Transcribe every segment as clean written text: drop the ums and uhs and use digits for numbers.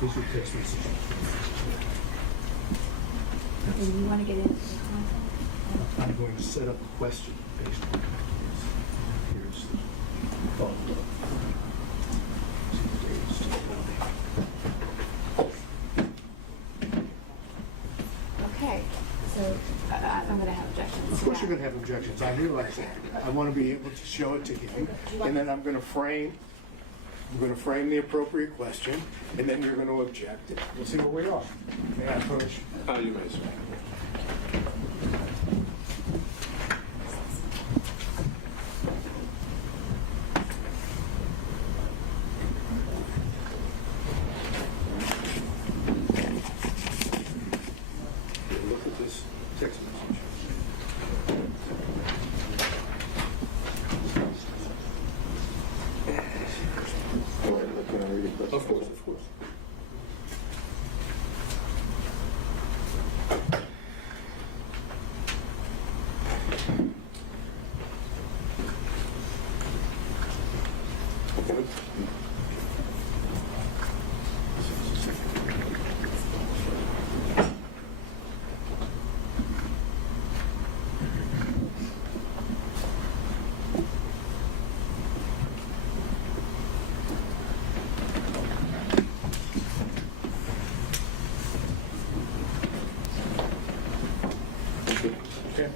These are text messages. Do you want to get into the content? I'm going to set up a question based on this. Here's the follow-up. See the dates to the Okay, so I'm going to have objections. Of course you're going to have objections. I realize that. I want to be able to show it to him, and then I'm going to frame the appropriate question, and then you're going to object. We'll see where we are. May I approach? You may, sir. Look at this text message. Can I read it? Of course, of course. Okay.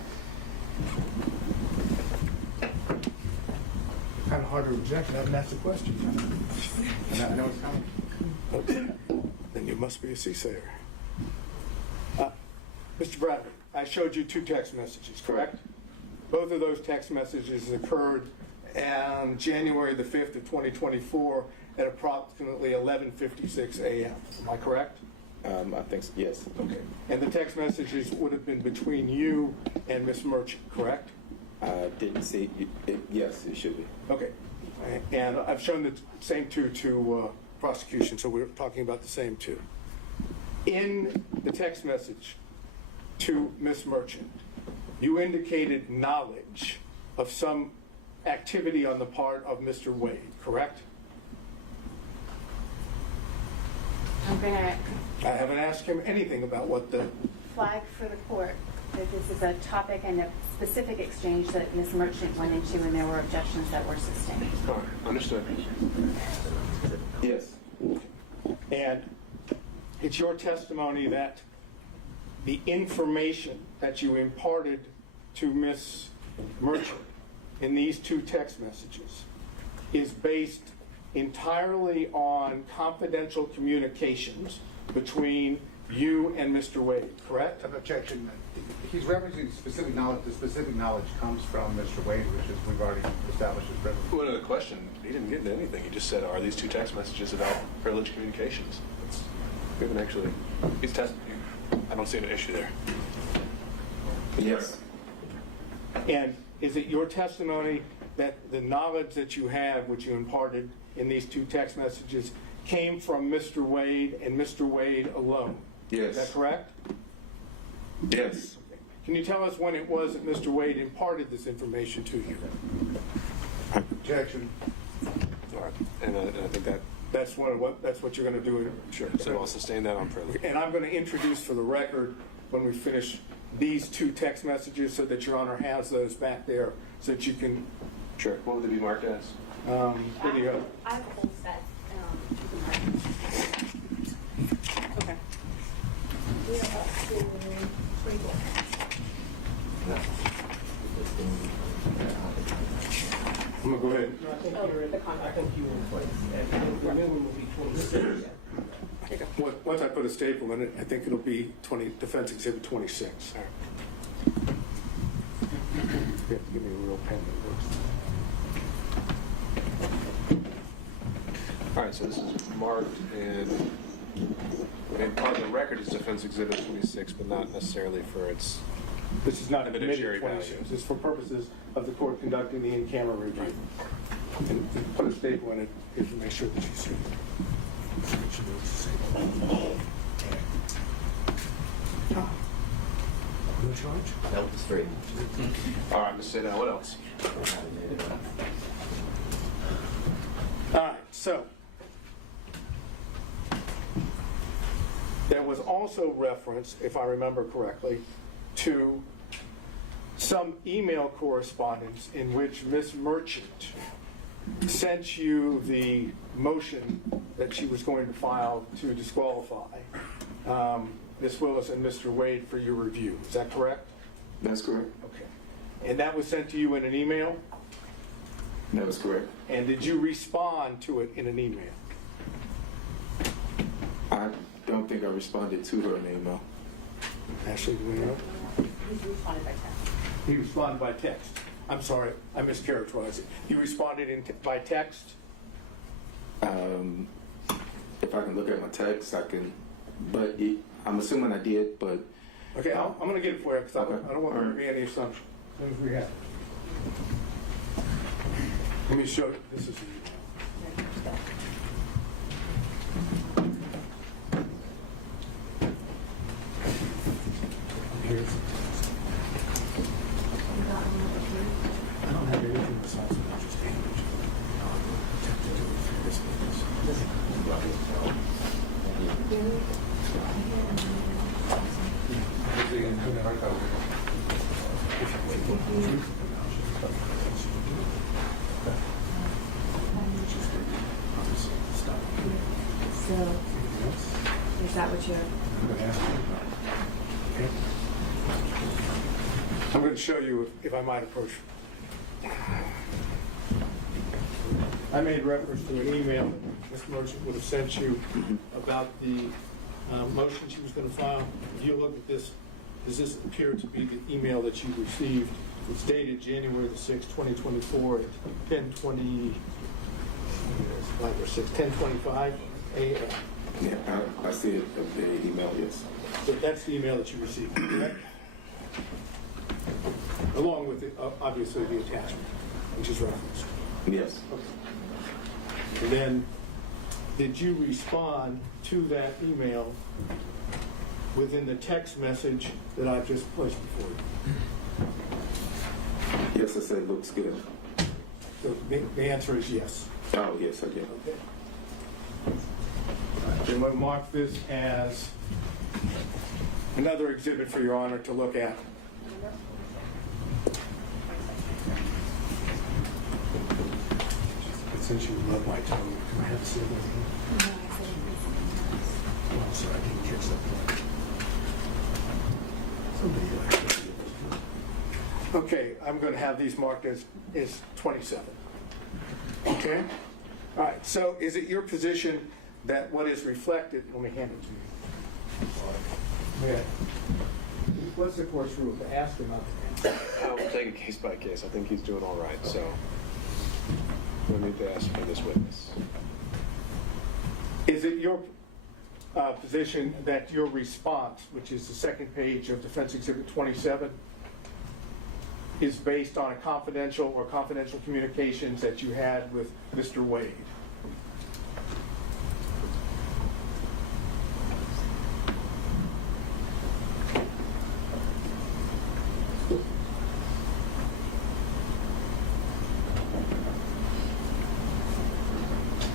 Kind of hard to object, and that's the question. And I know it's coming. Okay. Then you must be a CSAyer. Mr. Bradley, I showed you two text messages, correct? Both of those text messages occurred on January the 5th of 2024 at approximately 11:56 a.m. Am I correct? I think so, yes. Okay. And the text messages would have been between you and Miss Merchant, correct? Didn't see it. Yes, it should be. Okay. And I've shown the same two to prosecution, so we're talking about the same two. In the text message to Miss Merchant, you indicated knowledge of some activity on the part of Mr. Wade, correct? I'm going to I haven't asked him anything about what the... flag for the court that this is a topic and a specific exchange that Ms. Merchant went into and there were objections that were sustained. All right, understood. Yes. And it's your testimony that the information that you imparted to Ms. Merchant in these two text messages is based entirely on confidential communications between you and Mr. Wade, correct? Objection. He's referencing specific knowledge. The specific knowledge comes from Mr. Wade, which is we've already established as privilege. Well, the question, he didn't get into anything. He just said, are these two text messages about privileged communications? We haven't actually, he's tested you. I don't see an issue there. Yes. And is it your testimony that the knowledge that you have, which you imparted in these two text messages, came from Mr. Wade and Mr. Wade alone? Yes. Is that correct? Yes. Can you tell us when it was that Mr. Wade imparted this information to you? Objection. All right. And I think that, That's what you're going to do. sure. So I'll sustain that on privilege. And I'm going to introduce for the record, when we finish, these two text messages so that Your Honor has those back there so that you can, Sure. What would they be marked as? here you go. I have a whole set. Okay. We are up to 24. I'm going to go ahead. No, I think you're in place. And the new one will be 26. Once I put a staple in it, I think it'll be Defense Exhibit 26. All right. You have to give me a real pen that works. All right, so this is marked and on the record it's Defense Exhibit 26, but not necessarily for its... This is not Evidentiary admitted 26. value. This is for purposes of the court conducting the in-camera review. And put a staple in it if you make sure that you see it. No charge? That was straight. All right, Ms. Sadell, what else? All right, so there was also reference, if I remember correctly, to some email correspondence in which Ms. Merchant sent you the motion that she was going to file to disqualify Ms. Willis and Mr. Wade for your review. Is that correct? That's correct. Okay. And that was sent to you in an email? That was correct. And did you respond to it in an email? I don't think I responded to her in email. Ashley, do we know? He's responded by text. He responded by text. I'm sorry, I mischaracterized it. He responded by text? If I can look at my text, I can, but I'm assuming I did, but Okay, I'm going to get it for you because Okay. I don't want there to be any assumption. As soon as we have it. Let me show you. This is the email. Here's the text. I don't have anything besides the just image. Attempted to review this business. So, is that what you're? I'm going to show you if I might approach. I made reference to an email that Ms. Merchant would have sent you about the motion she was going to file. If you look at this, does this appear to be the email that you received? It's dated January the 6th, 2024 at 10:20, 10:25 a.m. yeah, I see it, the email, yes. So that's the email that you received, correct? Along with, obviously, the attachment, which is referenced. Yes. And then, did you respond to that email within the text message that I've just placed before you? Yes, I said looks good. So the answer is yes. Oh, yes, I did. Okay. Then we'll mark this as another exhibit for Your Honor to look at. Since you love my tone, can I have to say that again? Oh, I'm sorry, I didn't catch that part. Somebody actually did this. Okay, I'm going to have these marked as 27. Okay? All right, so is it your position that what is reflected, let me hand it to you. Yeah. What's the court's rule? To ask or not to ask? We'll take it case by case. I think he's doing all right, so we need to ask for this witness. Is it your position that your response, which is the second page of Defense Exhibit 27, is based on a confidential or confidential communications that you had with Mr. Wade?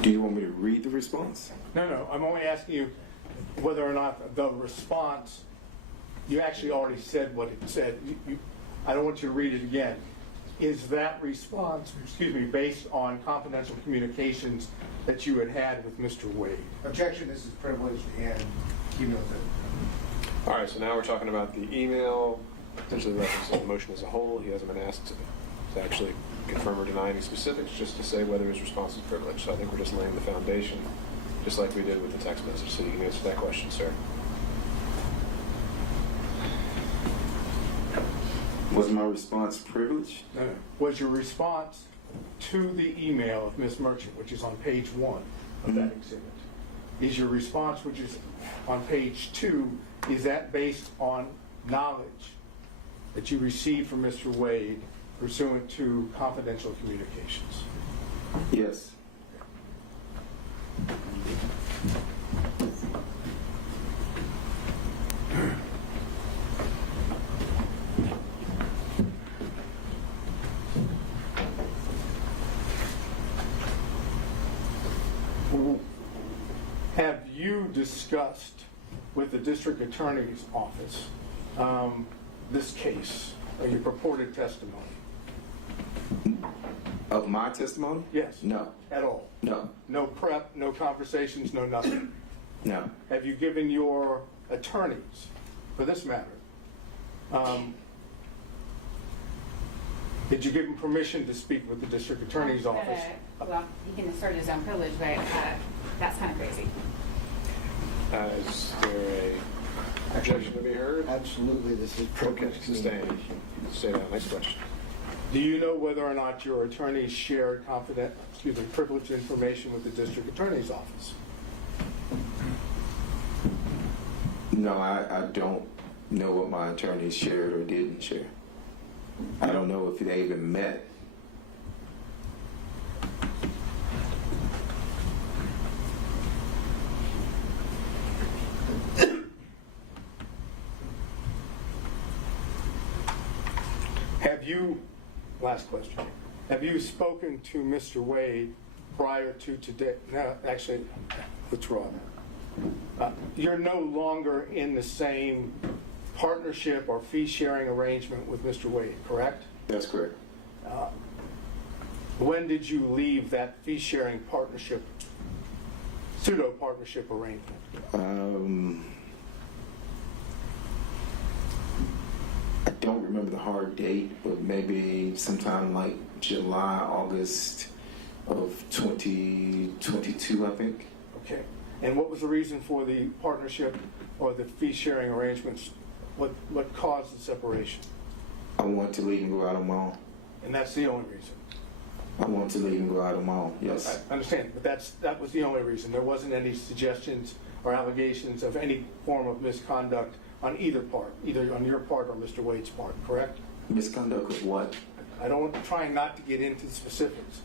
Do you want me to read the response? No, I'm only asking you whether or not the response, you actually already said what it said. I don't want you to read it again. Is that response, based on confidential communications that you had with Mr. Wade? Objection, this is privileged and cumulative. All right, so now we're talking about the email, potentially referencing the motion as a whole. He hasn't been asked to actually confirm or deny any specifics, just to say whether his response is privileged. So I think we're just laying the foundation, just like we did with the text message. So you can answer that question, sir. Was my response privileged? No. Was your response to the email of Ms. Merchant, which is on page 1 of that exhibit, is your response, which is on page 2, is that based on knowledge that you received from Mr. Wade pursuant to confidential communications? Yes. Have you discussed with the district attorney's office this case, or your purported testimony? Of my testimony? Yes. No. At all? No. No prep, no conversations, no nothing? No. Have you given your attorneys, for this matter, did you give them permission to speak with the district attorney's office? Well, he can assert his own privilege, but that's kind of crazy. Is there a objection to be heard? Absolutely, this is Okay, privileged sustained. communication. Stay down. Next question. Do you know whether or not your attorneys shared privileged information with the district attorney's office? No, I don't know what my attorneys shared or didn't share. I don't know if they even met. Have you, last question, have you spoken to Mr. Wade prior to today? No, actually, withdraw that. You're no longer in the same partnership or fee-sharing arrangement with Mr. Wade, correct? That's correct. When did you leave that fee-sharing partnership, pseudo-partnership arrangement? I don't remember the hard date, but maybe sometime like July, August of 2022, I think. Okay. And what was the reason for the partnership or the fee-sharing arrangements? What caused the separation? I wanted to leave and go out on my own. And that's the only reason? I wanted to leave and go out on my own, yes. I understand, but that was the only reason. There wasn't any suggestions or allegations of any form of misconduct on either part, either on your part or Mr. Wade's part, correct? Misconduct of what? Trying not to get into the specifics.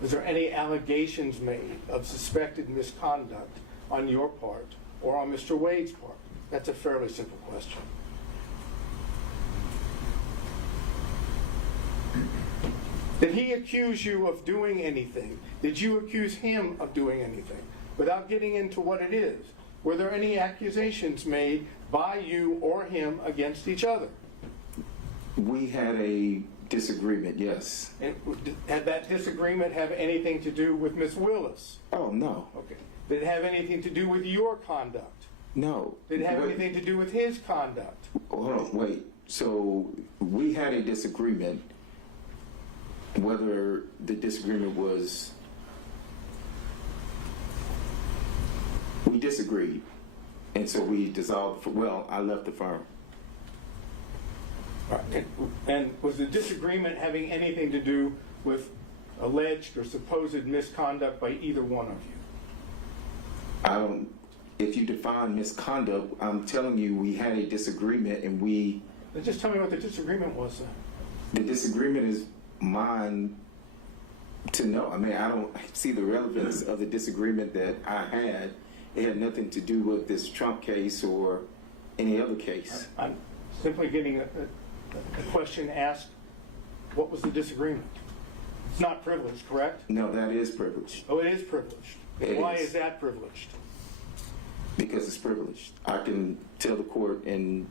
Was there any allegations made of suspected misconduct on your part or on Mr. Wade's part? That's a fairly simple question. Did he accuse you of doing anything? Did you accuse him of doing anything? Without getting into what it is, were there any accusations made by you or him against each other? We had a disagreement, yes. And had that disagreement have anything to do with Miss Willis? Oh, no. Okay. Did it have anything to do with your conduct? No. Did it have Wait. anything to do with his conduct? Hold on, wait. So we had a disagreement. Whether the disagreement was, we disagreed, and so we dissolved. I left the firm. All right. And was the disagreement having anything to do with alleged or supposed misconduct by either one of you? I don't. If you define misconduct, I'm telling you, we had a disagreement, and we. Just tell me what the disagreement was then. The disagreement is mine to know. I mean, I don't see the relevance of the disagreement that I had. It had nothing to do with this Trump case or any other case. I'm simply getting a question asked, what was the disagreement? It's not privileged, correct? No, that is privileged. Oh, it is privileged. It Why is. is that privileged? Because it's privileged. I can tell the court in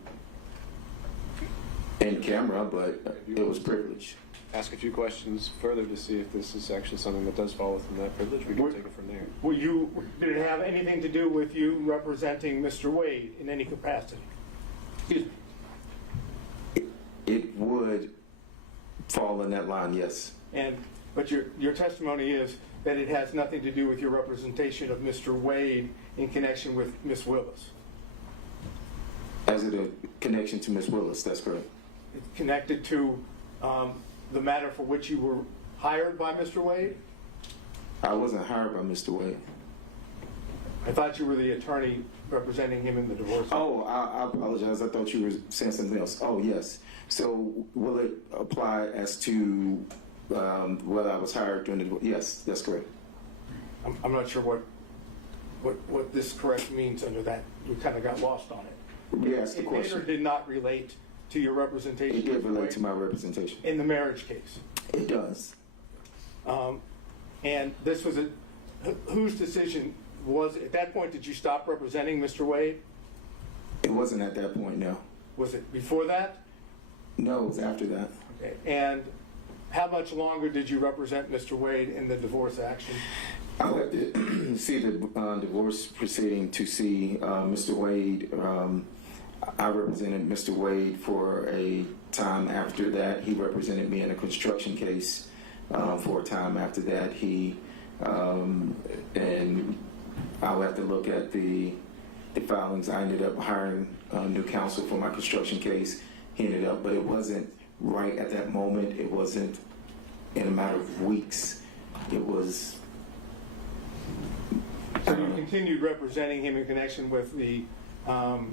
camera, but it was privileged. Ask a few questions further to see if this is actually something that does fall within that privilege. We can take it from there. Did it have anything to do with you representing Mr. Wade in any capacity? Excuse me. It would fall in that line, yes. But your testimony is that it has nothing to do with your representation of Mr. Wade in connection with Miss Willis. As a connection to Miss Willis, that's correct. It's connected to the matter for which you were hired by Mr. Wade? I wasn't hired by Mr. Wade. I thought you were the attorney representing him in the divorce. Oh, I apologize. I thought you were saying something else. Oh, yes. So will it apply as to Well, I was hired during the, yes, that's correct. I'm not sure what this correct means under that. We kind of got lost on it. You asked the It did or question. did not relate to your representation? It did Mr. relate Wade, to my representation. in the marriage case. It does. And this was whose decision was, at that point, did you stop representing Mr. Wade? It wasn't at that point, no. Was it before that? No, it was after that. Okay. And how much longer did you represent Mr. Wade in the divorce action? I went to see the divorce proceeding to see Mr. Wade. I represented Mr. Wade for a time after that. He represented me in a construction case for a time after that. And I'll have to look at the filings. I ended up hiring new counsel for my construction case. He ended up, but it wasn't right at that moment. It wasn't in a matter of weeks. It was. So you continued representing him in connection with the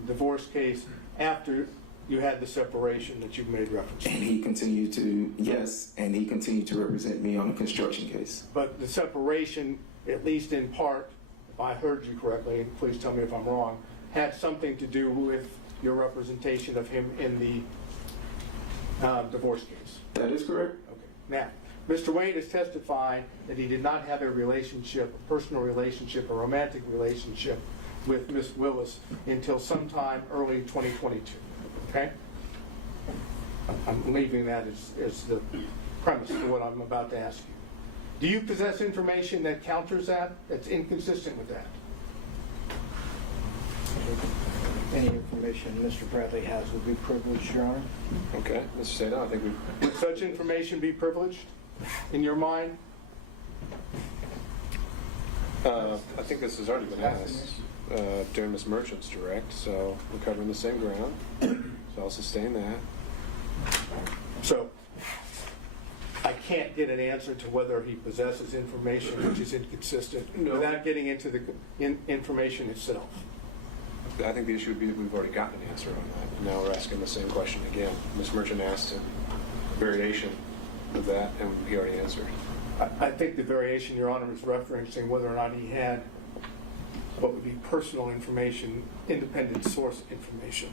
divorce case after you had the separation that you've made reference to? And he continued to, yes, and he continued to represent me on a construction case. But the separation, at least in part, if I heard you correctly, and please tell me if I'm wrong, had something to do with your representation of him in the divorce case. That is correct. Okay. Now, Mr. Wade has testified that he did not have a relationship, a personal relationship, a romantic relationship with Miss Willis until sometime early 2022. Okay? I'm leaving that as the premise for what I'm about to ask you. Do you possess information that counters that, that's inconsistent with that? Any information Mr. Bradley has would be privileged, Your Honor. Okay, Mr. Sato, I think we. Would such information be privileged in your mind? I think this has already been asked during Ms. Merchant's direct, so we're covering the same ground. So I'll sustain that. So I can't get an answer to whether he possesses information which is inconsistent No. without getting into the information itself. I think the issue would be that we've already gotten an answer on that. And now we're asking the same question again. Ms. Merchant asked a variation of that, and he already answered. I think the variation, Your Honor, is referencing whether or not he had what would be personal information, independent source information.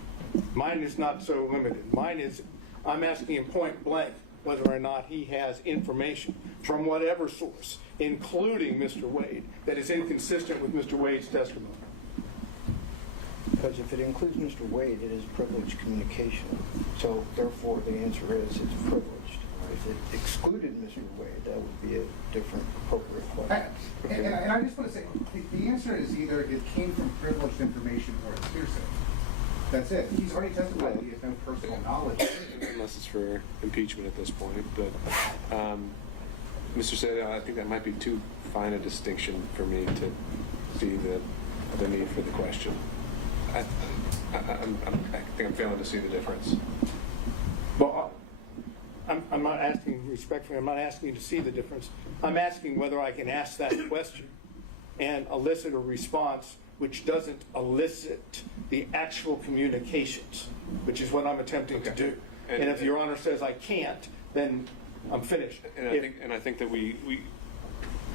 Mine is not so limited. Mine is, I'm asking him point blank whether or not he has information from whatever source, including Mr. Wade, that is inconsistent with Mr. Wade's testimony. Because if it includes Mr. Wade, it is privileged communication. So therefore, the answer is it's privileged. If it excluded Mr. Wade, that would be a different appropriate question. And I just want to say, the answer is either it came from privileged information or it's hearsay. That's it. He's already testified that he has no personal knowledge. Unless it's for impeachment at this point. But Mr. Sato, I think that might be too fine a distinction for me to see the need for the question. I think I'm failing to see the difference. Well, I'm not asking, respectfully, I'm not asking you to see the difference. I'm asking whether I can ask that question and elicit a response which doesn't elicit the actual communications, which is what I'm attempting to do. And if Your Honor says I can't, then I'm finished. And I think that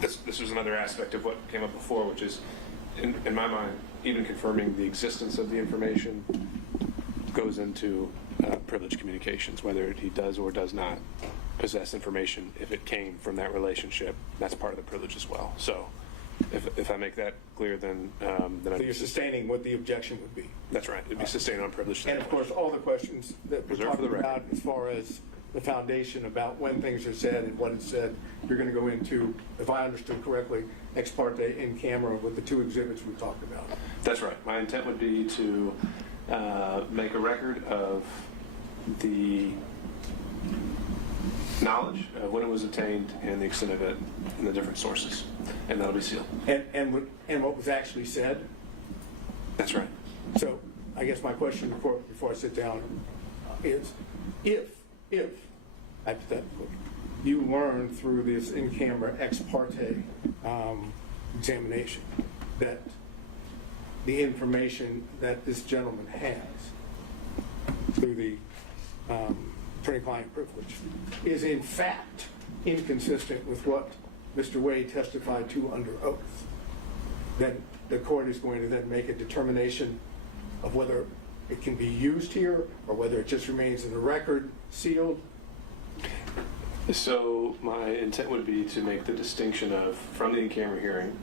this was another aspect of what came up before, which is, in my mind, even confirming the existence of the information goes into privileged communications, whether he does or does not possess information. If it came from that relationship, that's part of the privilege as well. So if I make that clear, then So you're sustaining what the objection would be. That's right. It'd be sustained on privilege. And of course, all the questions that we're Reserved for the talking record. about as far as the foundation about when things are said and what is said, you're going to go into, if I understood correctly, ex parte in camera with the two exhibits we talked about. That's right. My intent would be to make a record of the knowledge of when it was obtained and the extent of it in the different sources, and that'll be sealed. And what was actually said. That's right. So I guess my question before I sit down is, if hypothetically you learn through this in-camera ex parte examination that the information that this gentleman has through the attorney-client privilege, is in fact inconsistent with what Mr. Wade testified to under oath, then the court is going to then make a determination of whether it can be used here or whether it just remains in the record sealed. So my intent would be to make the distinction of, from the in-camera hearing,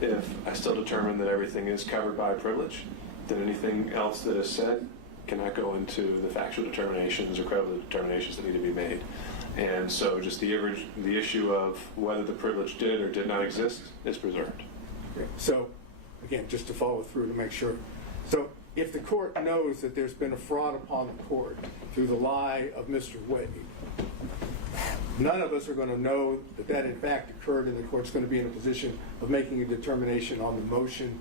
if I still determine that everything is covered by privilege, then anything else that is said cannot go into the factual determinations or credible determinations that need to be made. And so just the issue of whether the privilege did or did not exist is preserved. So, again, just to follow through to make sure. So, if the court knows that there's been a fraud upon the court through the lie of Mr. Wade, none of us are going to know that that in fact occurred, and the court's going to be in a position of making a determination on the motion,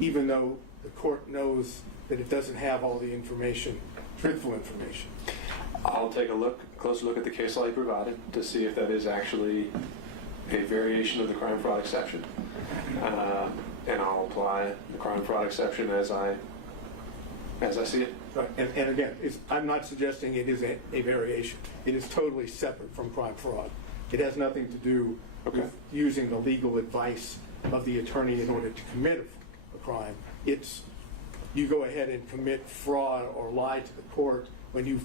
even though the court knows that it doesn't have all the information, truthful information. I'll take a closer look at the case law you provided to see if that is actually a variation of the crime fraud exception. And I'll apply the crime fraud exception as I see it. Right. And again, I'm not suggesting it is a variation. It is totally separate from crime fraud. It has nothing to do with using the legal advice of the attorney in order to commit a crime. It's you go ahead and commit fraud or lie to the court when you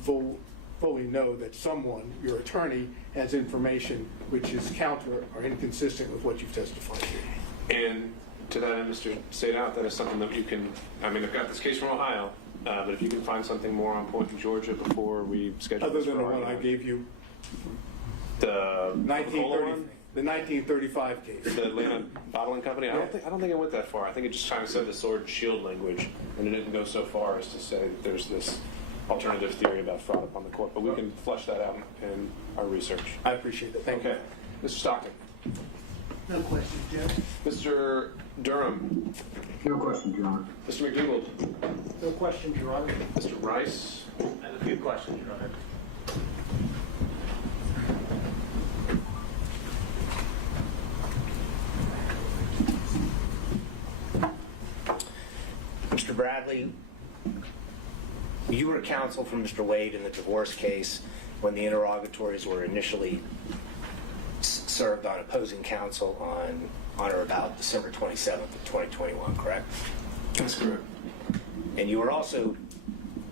fully know that someone, your attorney, has information which is counter or inconsistent with what you've testified to. And to that end, Mr. Sadout, that is something that you can, I mean, I've got this case from Ohio, but if you can find something more on point in Georgia before we schedule Other this than the for one I argument. gave you, The 1935 case. The Atlanta Bottling Company. I don't think it went that far. I think it just kind of said the sword and shield language, and it didn't go so far as to say that there's this alternative theory about fraud upon the court. But we can flesh that out in our research. I appreciate that. Thank Okay, Mr. Stockton. No questions, Judge. Mr. Durham. No question, Your Honor. Mr. McDougald. No questions, Your Honor. Mr. Rice. I have a few questions, Your Honor. Mr. Bradley, you were counsel for Mr. Wade in the divorce case when the interrogatories were initially served on opposing counsel on or about December 27th of 2021, correct? That's correct. And you were also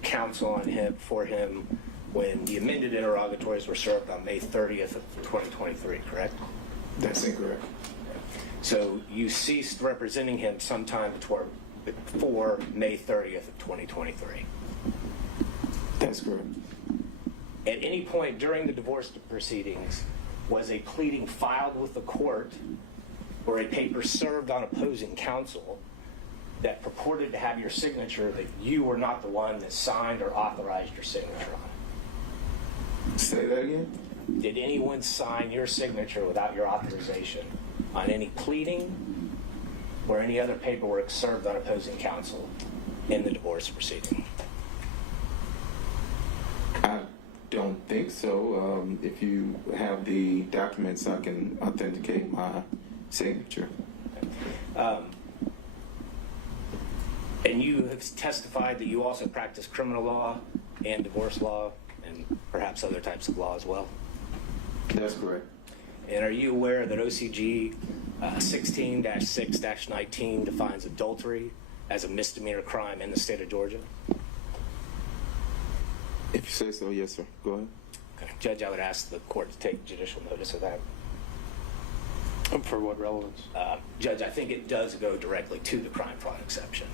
counsel for him when the amended interrogatories were served on May 30th of 2023, correct? That's incorrect. So you ceased representing him sometime before May 30th of 2023. That's correct. At any point during the divorce proceedings, was a pleading filed with the court or a paper served on opposing counsel that purported to have your signature that you were not the one that signed or authorized your signature on Say that again? it? Did anyone sign your signature without your authorization on any pleading or any other paperwork served on opposing counsel in the divorce proceeding? I don't think so. If you have the documents, I can authenticate my signature. And you have testified that you also practice criminal law and divorce law and perhaps other types of law as well. That's correct. And are you aware that OCG 16-6-19 defines adultery as a misdemeanor crime in the state of Georgia? If you say so, yes, sir. Go ahead. Okay. Judge, I would ask the court to take judicial notice of that. For what relevance? Judge, I think it does go directly to the crime fraud exception.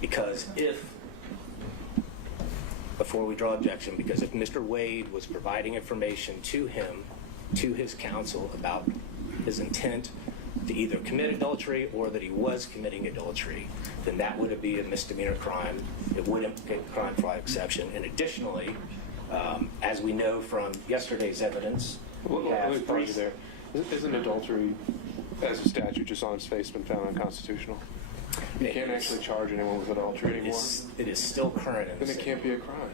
Because before we draw objection, because if Mr. Wade was providing information to him, to his counsel about his intent to either commit adultery or that he was committing adultery, then that would be a misdemeanor crime. It would implicate the crime fraud exception. And additionally, as we know from yesterday's evidence, Well, we let me have pause you there. Isn't adultery, as a statute, just on its face, been found unconstitutional? You can't actually charge anyone with adultery anymore. It is still current in the Then it state. can't be a crime.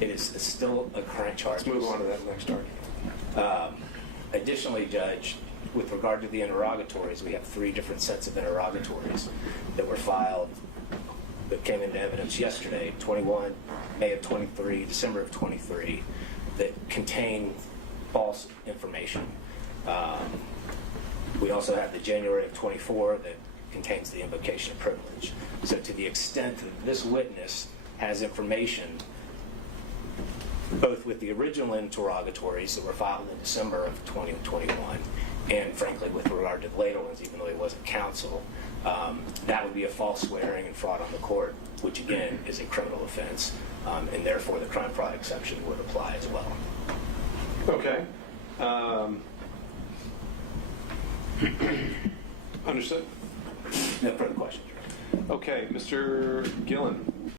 It is still a current charge. Let's move on to that next argument. Additionally, Judge, with regard to the interrogatories, we have 3 different sets of interrogatories that were filed that came into evidence yesterday, 21, May of 23, December of 23, that contain false information. We also have the January of 24 that contains the invocation of privilege. So to the extent that this witness has information, both with the original interrogatories that were filed in December of 2021, and frankly with regard to the later ones, even though he wasn't counsel, that would be a false swearing and fraud on the court, which again is a criminal offense, and therefore the crime fraud exception would apply as well. Okay. Understood. No further questions. Okay, Mr. Gillen.